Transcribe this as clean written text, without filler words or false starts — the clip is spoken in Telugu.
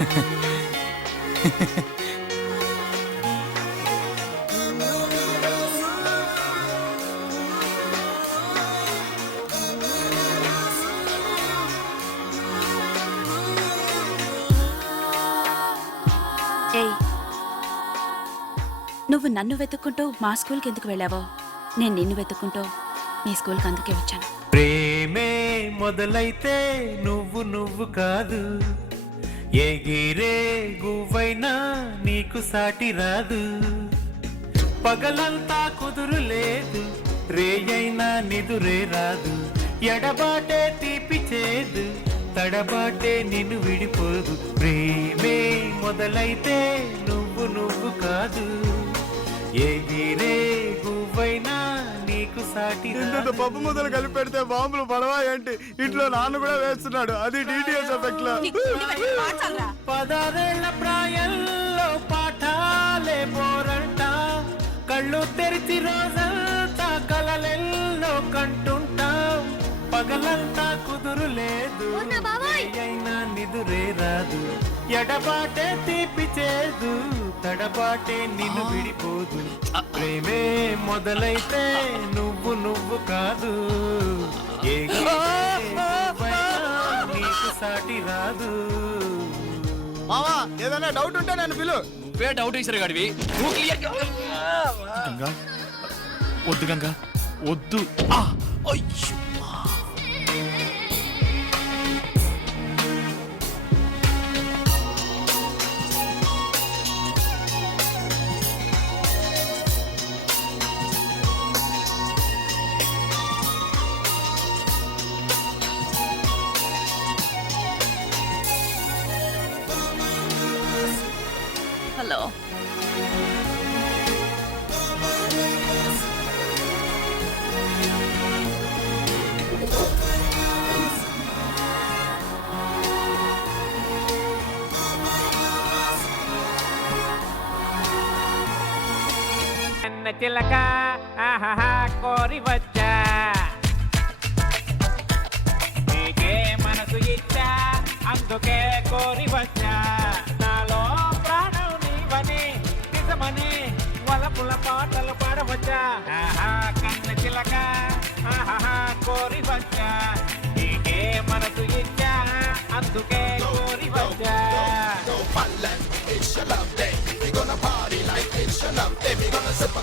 ఏయ్, నువ్వు నన్ను వెతుక్కుంటూ మా స్కూల్కి ఎందుకు వెళ్ళావో నేను నిన్ను వెతుక్కుంటూ మీ స్కూల్కి అందుకే వచ్చాను. ప్రేమే మొదలైతే నువ్వు నువ్వు కాదు, ఎగిరే గువ్వైనా నీకు సాటి రాదు. పగలంతా కుదురు లేదు, రేయైనా నిదురే రాదు. ఎడబాటే తీపి చేదు, తడబాటే నిన్ను విడిపోదు. ప్రేమే మొదలైతే నువ్వు నువ్వు కాదు, ఎగిరే గువ్వైనా నీకు సాటి రాదు. పప్పు ముద్దలు కలిపి పెడితే బాంబులు పడవా ఏంటి? ఇంట్లో నాన్న కూడా వేస్తున్నాడు, అది డిటిఎస్ ఎఫెక్ట్ లో. 16 ప్రాయంలో పాఠాలే బోరంట, కళ్ళు తెరిచి రోజంతా కలలెల్లో కంటుంటాం. పగలంతా కుదురు లేదు, అయినా నిదురే రాదు. ఎడబాటే తీపి చేదు, తడబాటే నిన్ను విడిపోదు. ప్రేమే మొదలైతే నువ్వు నువ్వు కాదు, నీకు సాటి రాదు. మావా ఏదైనా డౌట్ ఉంటే నేను పిలు. నువ్వే డౌట్ వేసారు గడివి. నువ్వు క్లియర్ గంగా వద్దు, గంగా వద్దు. అయ్యో హలో, చిలక ఆహా కోరి వచ్చా, నీకే మనసు ఇచ్చా, అందుకే కోరి వచ్చా. నాలో ప్రాణం నీవని నిజమని వలపుల పాటలు పాడవచ్చా. ఆహా కన్న చిలక ఆహా కోరి వచ్చా, నీకే మనసు ఇచ్చా, అందుకే కోరి వచ్చా.